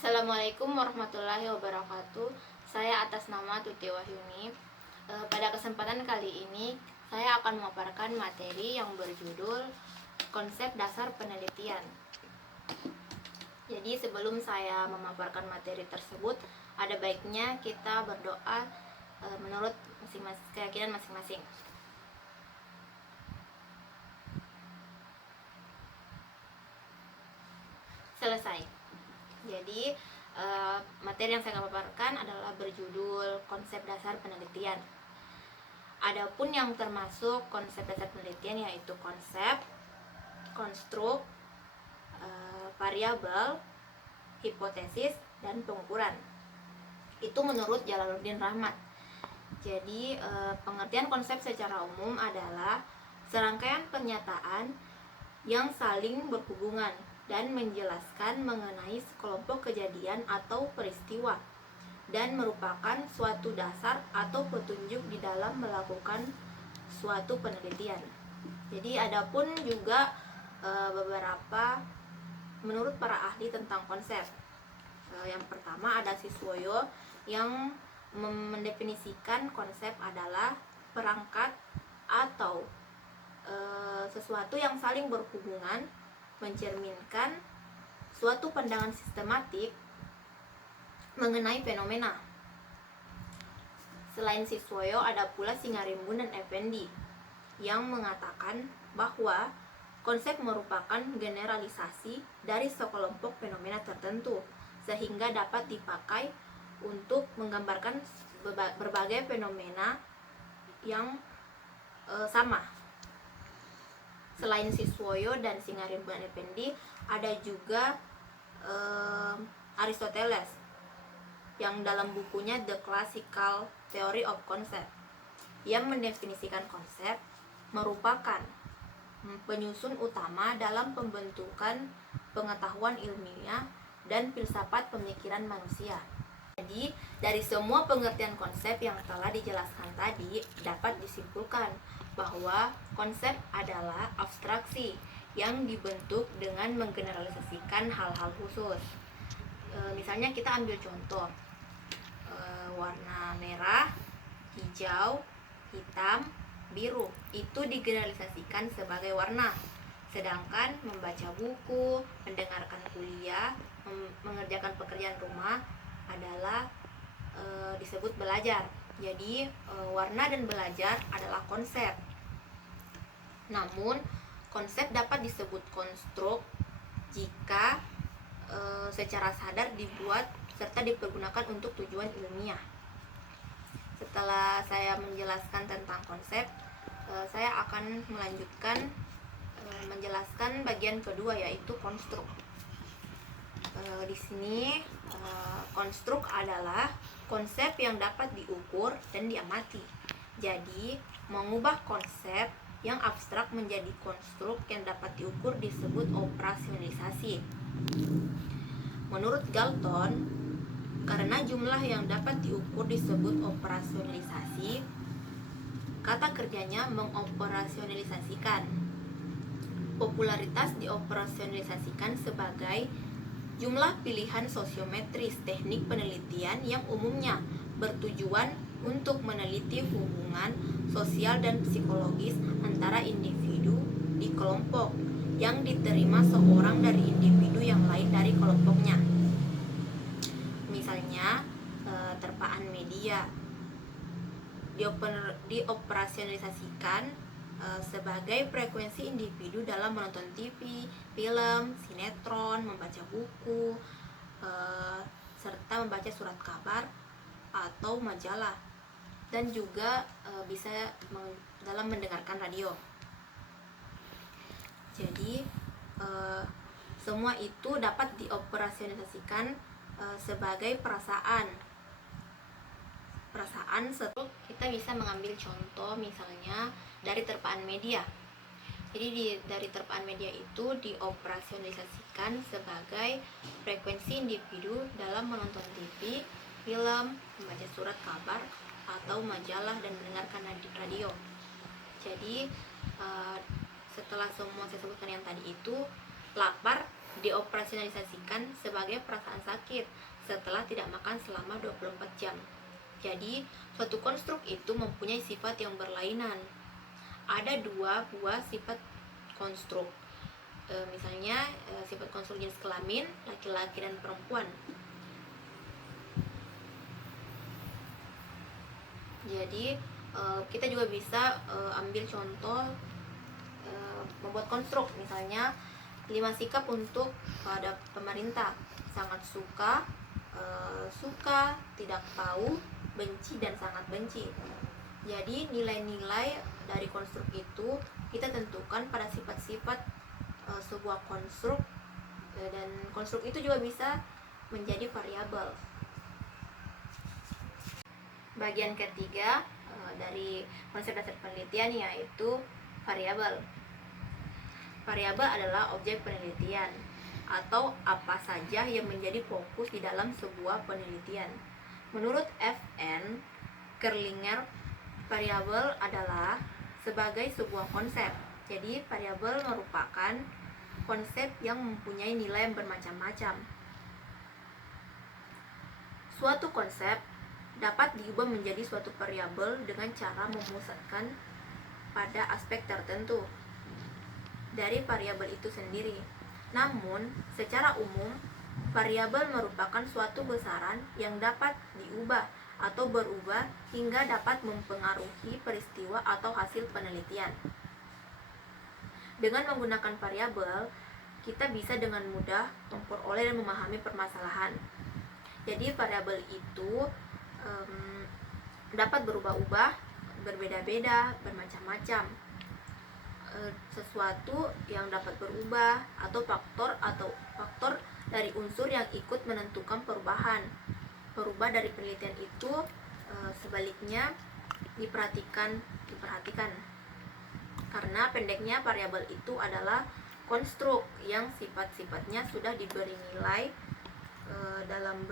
Assalamualaikum warahmatullahi wabarakatuh. Saya atas nama Tuti Wahyuni. Pada kesempatan kali ini saya akan memaparkan materi yang berjudul konsep dasar penelitian. Jadi sebelum saya memaparkan materi tersebut, ada baiknya kita berdoa menurut keyakinan masing-masing. Selesai. Jadi materi yang saya akan paparkan adalah berjudul konsep dasar penelitian. Adapun yang termasuk konsep dasar penelitian yaitu konsep, konstruk, variabel, hipotesis, dan pengukuran. Itu menurut Jalaluddin Rahmat. Jadi pengertian konsep secara umum adalah serangkaian pernyataan yang saling berhubungan dan menjelaskan mengenai sekelompok kejadian atau peristiwa dan merupakan suatu dasar atau petunjuk di dalam melakukan suatu penelitian. Jadi adapun juga beberapa menurut para ahli tentang konsep. Yang pertama ada Siswoyo yang mendefinisikan konsep adalah perangkat atau sesuatu yang saling berhubungan mencerminkan suatu pandangan sistematik mengenai fenomena. Selain Siswoyo ada pula Singarimbun dan Effendi yang mengatakan bahwa konsep merupakan generalisasi dari sekelompok fenomena tertentu sehingga dapat dipakai untuk menggambarkan berbagai fenomena yang sama. Selain Siswoyo dan Singarimbun dan Effendi, ada juga Aristoteles yang dalam bukunya The Classical Theory of Concept yang mendefinisikan konsep merupakan penyusun utama dalam pembentukan pengetahuan ilmiah dan filsafat pemikiran manusia. Jadi, dari semua pengertian konsep yang telah dijelaskan tadi dapat disimpulkan bahwa konsep adalah abstraksi yang dibentuk dengan menggeneralisasikan hal-hal khusus. Misalnya kita ambil contoh warna merah, hijau, hitam, biru itu digeneralisasikan sebagai warna. Sedangkan membaca buku, mendengarkan kuliah, mengerjakan pekerjaan rumah adalah disebut belajar. Jadi warna dan belajar adalah konsep. Namun konsep dapat disebut konstruk jika secara sadar dibuat serta dipergunakan untuk tujuan ilmiah. Setelah saya menjelaskan tentang konsep, saya akan melanjutkan menjelaskan bagian kedua yaitu konstruk. Di sini konstruk adalah konsep yang dapat diukur dan diamati. Jadi, mengubah konsep yang abstrak menjadi konstruk yang dapat diukur disebut operasionalisasi. Menurut Galton, karena jumlah yang dapat diukur disebut operasionalisasi, kata kerjanya mengoperasionalisasikan. Popularitas dioperasionalisasikan sebagai jumlah pilihan sosiometris teknik penelitian yang umumnya bertujuan untuk meneliti hubungan sosial dan psikologis antara individu di kelompok yang diterima seorang dari individu yang lain dari kelompoknya. Misalnya terpaan media dioperasionalisasikan sebagai frekuensi individu dalam menonton TV, film, sinetron, membaca buku, serta membaca surat kabar atau majalah, dan juga bisa dalam mendengarkan radio. Jadi semua itu dapat dioperasionalisasikan sebagai perasaan. Kita bisa mengambil contoh misalnya dari terpaan media. Jadi dari terpaan media itu dioperasionalisasikan sebagai frekuensi individu dalam menonton TV, film, membaca surat kabar atau majalah dan mendengarkan radio. Jadi setelah semua saya sebutkan yang tadi itu, lapar dioperasionalisasikan sebagai perasaan sakit setelah tidak makan selama 24 jam. Jadi, suatu konstruk itu mempunyai sifat yang berlainan. Ada dua buah sifat konstruk. Misalnya, sifat konstruk jenis kelamin, laki-laki dan perempuan. Jadi, kita juga bisa ambil contoh membuat konstruk, misalnya 5 sikap untuk pada pemerintah: sangat suka, suka, tidak tahu, benci, dan sangat benci. Jadi nilai-nilai dari konstruk itu kita tentukan pada sifat-sifat sebuah konstruk, dan konstruk itu juga bisa menjadi variabel. Bagian ketiga dari konsep dasar penelitian yaitu variabel. Variabel adalah objek penelitian atau apa saja yang menjadi fokus di dalam sebuah penelitian. Menurut F.N. Kerlinger, variabel adalah sebagai sebuah konsep. Jadi variabel merupakan konsep yang mempunyai nilai yang bermacam-macam. Suatu konsep dapat diubah menjadi suatu variabel dengan cara memusatkan pada aspek tertentu dari variabel itu sendiri. Namun, secara umum, variabel merupakan suatu besaran yang dapat diubah atau berubah hingga dapat mempengaruhi peristiwa atau hasil penelitian. Dengan menggunakan variabel, kita bisa dengan mudah memperoleh dan memahami permasalahan. Jadi variabel itu dapat berubah-ubah, berbeda-beda, bermacam-macam. Sesuatu yang dapat berubah atau faktor dari unsur yang ikut menentukan perubahan. Berubah dari penelitian itu sebaliknya diperhatikan. Karena pendeknya variabel itu adalah konstruk yang sifat-sifatnya sudah diberi nilai dalam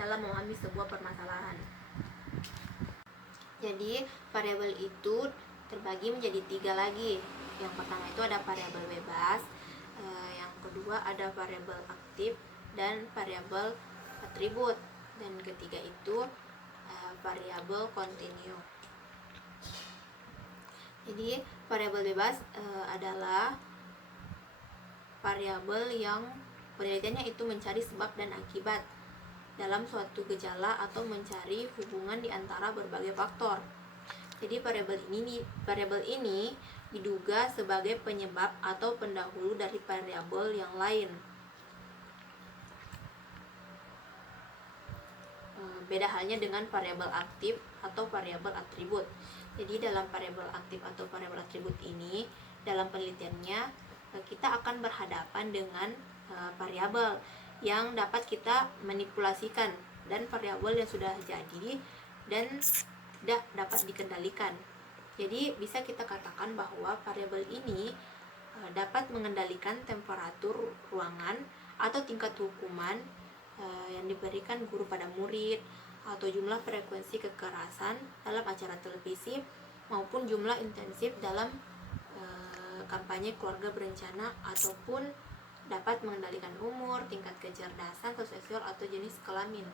memahami sebuah permasalahan. Jadi variabel itu terbagi menjadi 3 lagi. Yang pertama itu ada variabel bebas, yang kedua ada variabel aktif dan variabel atribut, dan ketiga itu variabel kontinu. Jadi variabel bebas adalah variabel yang penelitiannya itu mencari sebab dan akibat dalam suatu gejala atau mencari hubungan di antara berbagai faktor. Jadi variabel ini diduga sebagai penyebab atau pendahulu dari variabel yang lain. Beda halnya dengan variabel aktif atau variabel atribut. Jadi dalam variabel aktif atau variabel atribut ini, dalam penelitiannya kita akan berhadapan dengan variabel yang dapat kita manipulasikan dan variabel yang sudah jadi dan tidak dapat dikendalikan. Jadi bisa kita katakan bahwa variabel ini dapat mengendalikan temperatur ruangan atau tingkat hukuman yang diberikan guru pada murid, atau jumlah frekuensi kekerasan dalam acara televisi, maupun jumlah intensif dalam kampanye keluarga berencana, ataupun dapat mengendalikan umur, tingkat kecerdasan, sosial, atau jenis kelamin.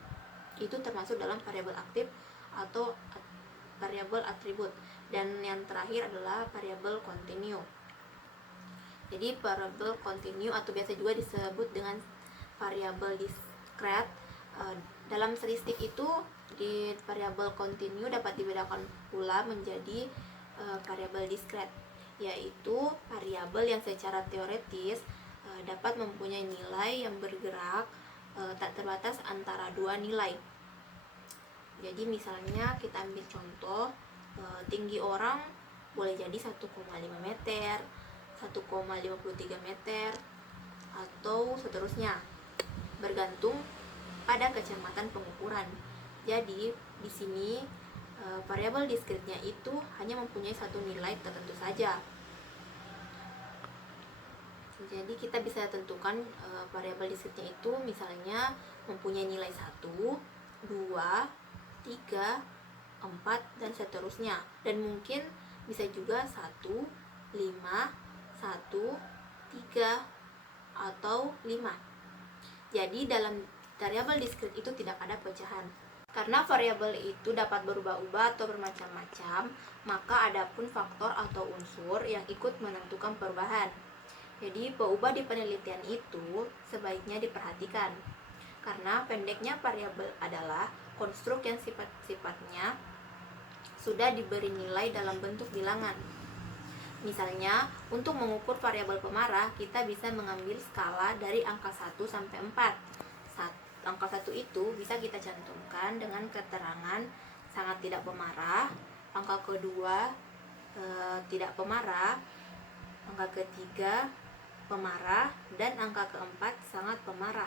Itu termasuk dalam variabel aktif atau variabel atribut. Dan yang terakhir adalah variabel kontinu. Jadi variabel kontinu atau biasa juga disebut dengan variabel diskret. Dalam statistik itu di variabel kontinu dapat dibedakan pula menjadi variabel diskret, yaitu variabel yang secara teoretis dapat mempunyai nilai yang bergerak tak terbatas antara dua nilai. Jadi misalnya kita ambil contoh, tinggi orang boleh jadi 1,5 meter, 1,53 meter, atau seterusnya, bergantung pada kecermatan pengukuran. Jadi di sini variabel diskretnya itu hanya mempunyai satu nilai tertentu saja. Jadi kita bisa tentukan variabel diskretnya itu misalnya mempunyai nilai 1, 2, 3, 4, dan seterusnya. Dan mungkin bisa juga 1, 5, 1, 3, atau 5. Jadi dalam variabel diskrit itu tidak ada pecahan. Karena variabel itu dapat berubah-ubah atau bermacam-macam, maka adapun faktor atau unsur yang ikut menentukan perubahan. Jadi perubahan di penelitian itu sebaiknya diperhatikan. Karena pendeknya variabel adalah konstruk yang sifat-sifatnya sudah diberi nilai dalam bentuk bilangan. Misalnya, untuk mengukur variabel pemarah, kita bisa mengambil skala dari angka 1 sampai 4. Angka 1 itu bisa kita cantumkan dengan keterangan sangat tidak pemarah, angka kedua tidak pemarah, angka ketiga pemarah, dan angka keempat sangat pemarah.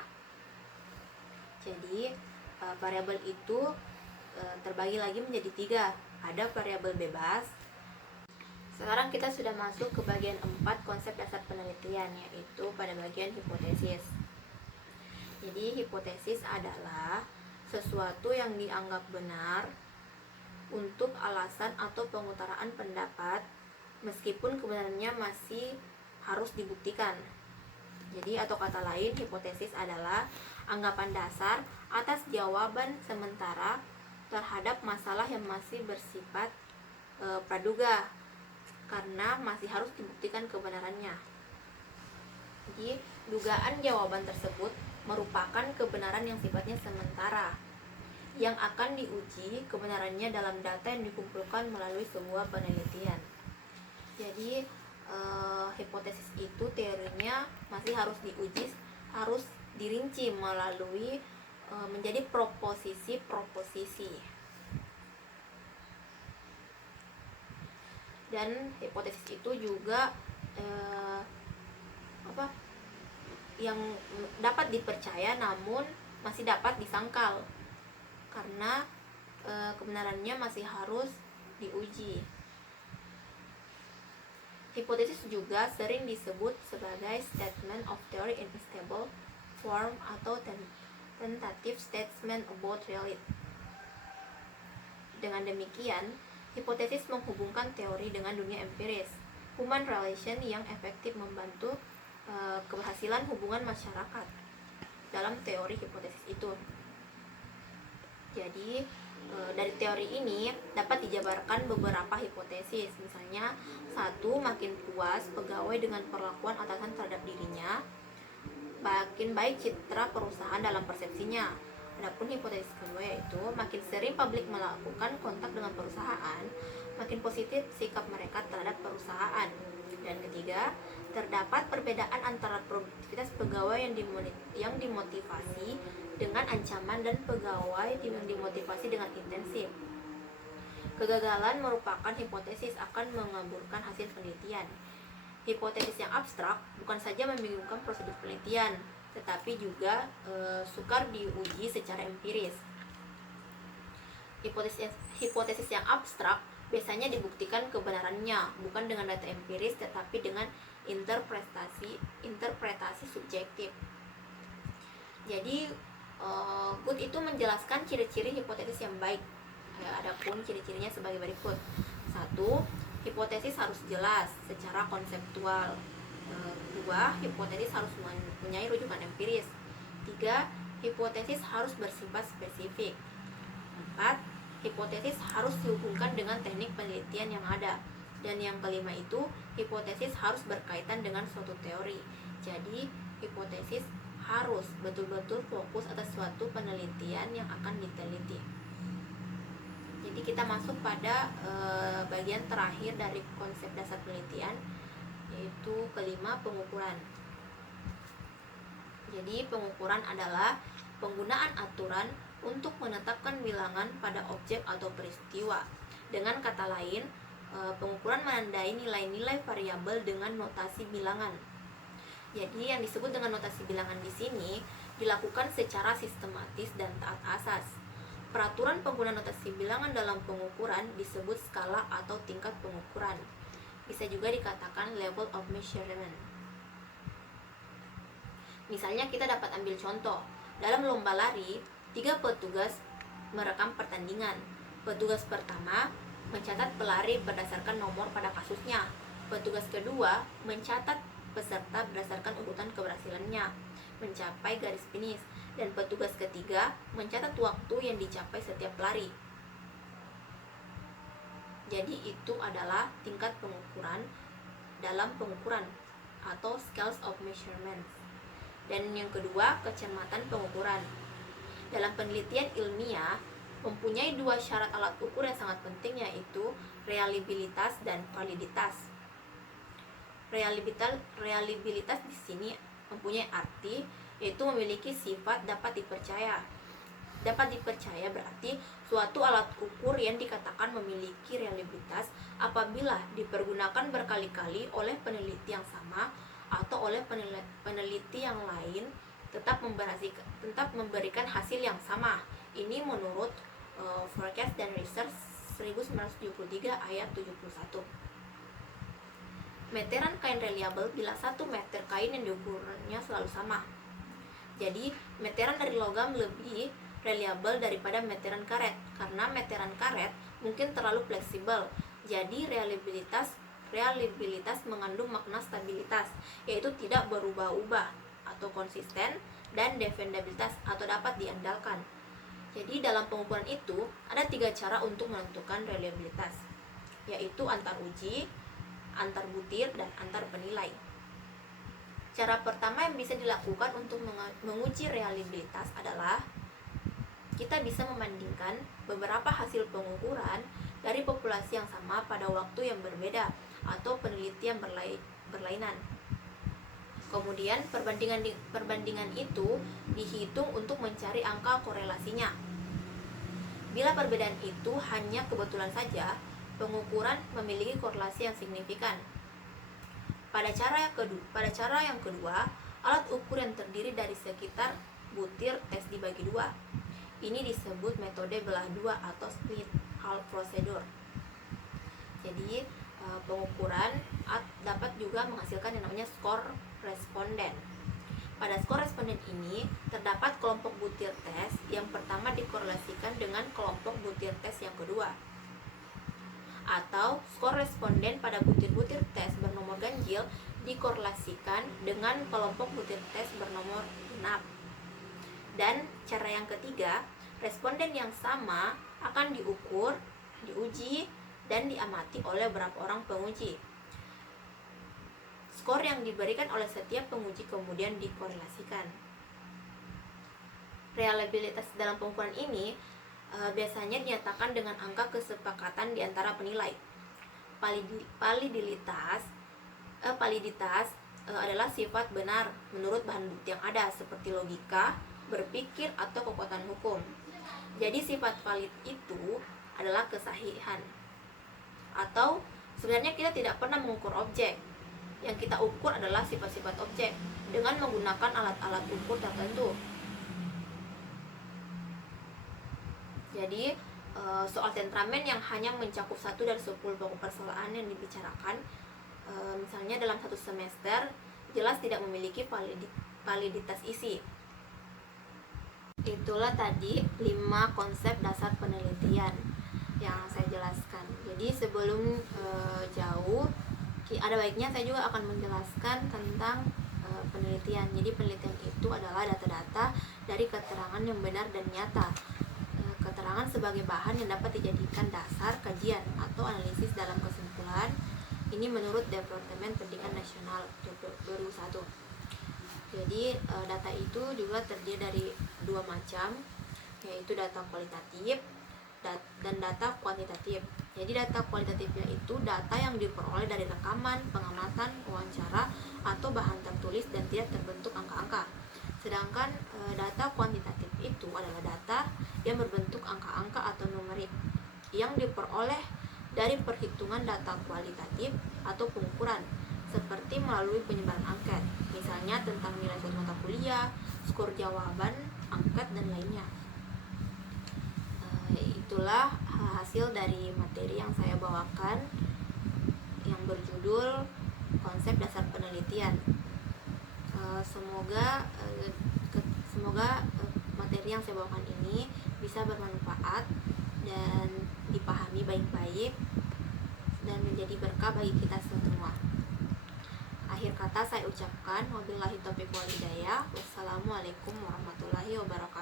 Jadi variabel itu terbagi lagi menjadi 3. Ada variabel bebas. Sekarang kita sudah masuk ke bagian 4 konsep dasar penelitian, yaitu pada bagian hipotesis. Jadi hipotesis adalah sesuatu yang dianggap benar untuk alasan atau pengutaraan pendapat meskipun kebenarannya masih harus dibuktikan. Jadi atau kata lain, hipotesis adalah anggapan dasar atas jawaban sementara terhadap masalah yang masih bersifat praduga karena masih harus dibuktikan kebenarannya. Jadi dugaan jawaban tersebut merupakan kebenaran yang sifatnya sementara yang akan diuji kebenarannya dalam data yang dikumpulkan melalui sebuah penelitian. Jadi hipotesis itu teorinya masih harus diuji, harus dirinci melalui menjadi proposisi. Dan hipotesis itu juga yang dapat dipercaya namun masih dapat disangkal karena kebenarannya masih harus diuji. Hipotesis juga sering disebut sebagai statement of theory in stable form atau tentative statement about reality. Dengan demikian, hipotesis menghubungkan teori dengan dunia empiris, human relation yang efektif membantu keberhasilan hubungan masyarakat dalam teori hipotesis itu. Jadi dari teori ini dapat dijabarkan beberapa hipotesis. Misalnya, 1, makin puas pegawai dengan perlakuan atasan terhadap dirinya, makin baik citra perusahaan dalam persepsinya. Adapun hipotesis kedua yaitu makin sering publik melakukan kontak dengan perusahaan, makin positif sikap mereka terhadap perusahaan. Dan ketiga, terdapat perbedaan antara produktivitas pegawai yang dimotivasi dengan ancaman dan pegawai yang dimotivasi dengan intensif. Kegagalan merupakan hipotesis akan mengaburkan hasil penelitian. Hipotesis yang abstrak bukan saja membingungkan prosedur penelitian, tetapi juga sukar diuji secara empiris. Hipotesis yang abstrak biasanya dibuktikan kebenarannya bukan dengan data empiris tetapi dengan interpretasi subjektif. Jadi Good itu menjelaskan ciri-ciri hipotesis yang baik. Adapun ciri-cirinya sebagai berikut. 1. Hipotesis harus jelas secara konseptual. 2. Hipotesis harus mempunyai rujukan empiris. 3. Hipotesis harus bersifat spesifik. 4. Hipotesis harus dihubungkan dengan teknik penelitian yang ada. Dan yang kelima itu, hipotesis harus berkaitan dengan suatu teori. Jadi, hipotesis harus betul-betul fokus atas suatu penelitian yang akan diteliti. Jadi kita masuk pada bagian terakhir dari konsep dasar penelitian, yaitu kelima, pengukuran. Jadi pengukuran adalah penggunaan aturan untuk menetapkan bilangan pada objek atau peristiwa. Dengan kata lain, pengukuran menandai nilai-nilai variabel dengan notasi bilangan. Jadi yang disebut dengan notasi bilangan di sini dilakukan secara sistematis dan taat asas. Peraturan pengguna notasi bilangan dalam pengukuran disebut skala atau tingkat pengukuran. Bisa juga dikatakan level of measurement. Misalnya kita dapat ambil contoh. Dalam lomba lari, 3 petugas merekam pertandingan. Petugas pertama mencatat pelari berdasarkan nomor pada kasusnya. Petugas kedua mencatat peserta berdasarkan urutan keberhasilannya mencapai garis finish, dan petugas ketiga mencatat waktu yang dicapai setiap pelari. Jadi itu adalah tingkat pengukuran dalam pengukuran atau scales of measurement. Dan yang kedua, kecermatan pengukuran. Dalam penelitian ilmiah mempunyai dua syarat alat ukur yang sangat penting, yaitu reliabilitas dan validitas. Reliabilitas di sini mempunyai arti yaitu memiliki sifat dapat dipercaya. Dapat dipercaya berarti suatu alat ukur yang dikatakan memiliki reliabilitas apabila dipergunakan berkali-kali oleh peneliti yang sama atau oleh peneliti yang lain tetap memberikan hasil yang sama. Ini menurut Forecast dan Research 1973 ayat 71. Meteran kain reliable bila 1 meter kain yang diukurnya selalu sama. Jadi meteran dari logam lebih reliable daripada meteran karet, karena meteran karet mungkin terlalu fleksibel. Jadi reliabilitas mengandung makna stabilitas, yaitu tidak berubah-ubah atau konsisten, dan defendabilitas atau dapat diandalkan. Jadi dalam pengukuran itu ada 3 cara untuk menentukan reliabilitas, yaitu antar uji, antar butir, dan antar penilai. Cara pertama yang bisa dilakukan untuk menguji reliabilitas adalah kita bisa membandingkan beberapa hasil pengukuran dari populasi yang sama pada waktu yang berbeda atau penelitian berlainan. Kemudian perbandingan itu dihitung untuk mencari angka korelasinya. Bila perbedaan itu hanya kebetulan saja, pengukuran memiliki korelasi yang signifikan. Pada cara yang kedua, alat ukur yang terdiri dari sekitar butir tes dibagi 2. Ini disebut metode belah 2 atau split half procedure. Jadi pengukuran dapat juga menghasilkan yang namanya skor responden. Pada skor responden ini terdapat kelompok butir tes yang pertama dikorelasikan dengan kelompok butir tes yang kedua, atau skor responden pada butir-butir tes bernomor ganjil dikorelasikan dengan kelompok butir tes bernomor genap. Dan cara yang ketiga, responden yang sama akan diukur, diuji, dan diamati oleh beberapa orang penguji. Skor yang diberikan oleh setiap penguji kemudian dikorelasikan. Reliabilitas dalam pengukuran ini biasanya dinyatakan dengan angka kesepakatan di antara penilai. Validitas adalah sifat benar menurut bahan bukti yang ada, seperti logika, berpikir, atau kekuatan hukum. Jadi sifat valid itu adalah kesahihan. Atau sebenarnya kita tidak pernah mengukur objek. Yang kita ukur adalah sifat-sifat objek dengan menggunakan alat-alat ukur tertentu. Jadi soal temperamen yang hanya mencakup 1 dari 10 pokok persoalan yang dibicarakan, misalnya dalam 1 semester, jelas tidak memiliki validitas isi. Itulah tadi 5 konsep dasar penelitian yang saya jelaskan. Jadi sebelum jauh, ada baiknya saya juga akan menjelaskan tentang penelitian. Jadi penelitian itu adalah data-data dari keterangan yang benar dan nyata. Keterangan sebagai bahan yang dapat dijadikan dasar kajian atau analisis dalam kesimpulan. Ini menurut Departemen Pendidikan Nasional 2001. Jadi data itu juga terdiri dari 2 macam, yaitu data kualitatif dan data kuantitatif. Jadi data kualitatifnya itu data yang diperoleh dari rekaman, pengamatan, wawancara, atau bahan tertulis dan tidak terbentuk angka-angka. Sedangkan data kuantitatif itu adalah data yang berbentuk angka-angka atau numerik yang diperoleh dari perhitungan data kualitatif atau pengukuran, seperti melalui penyebaran angket, misalnya tentang nilai suatu mata kuliah, skor jawaban angket, dan lainnya. Itulah hasil dari materi yang saya bawakan yang berjudul konsep dasar penelitian. Semoga materi yang saya bawakan ini bisa bermanfaat dan dipahami baik-baik dan menjadi berkah bagi kita semua. Akhir kata saya ucapkan wabillahi taufiq wal hidayah. Wassalamualaikum warahmatullahi wabarakatuh.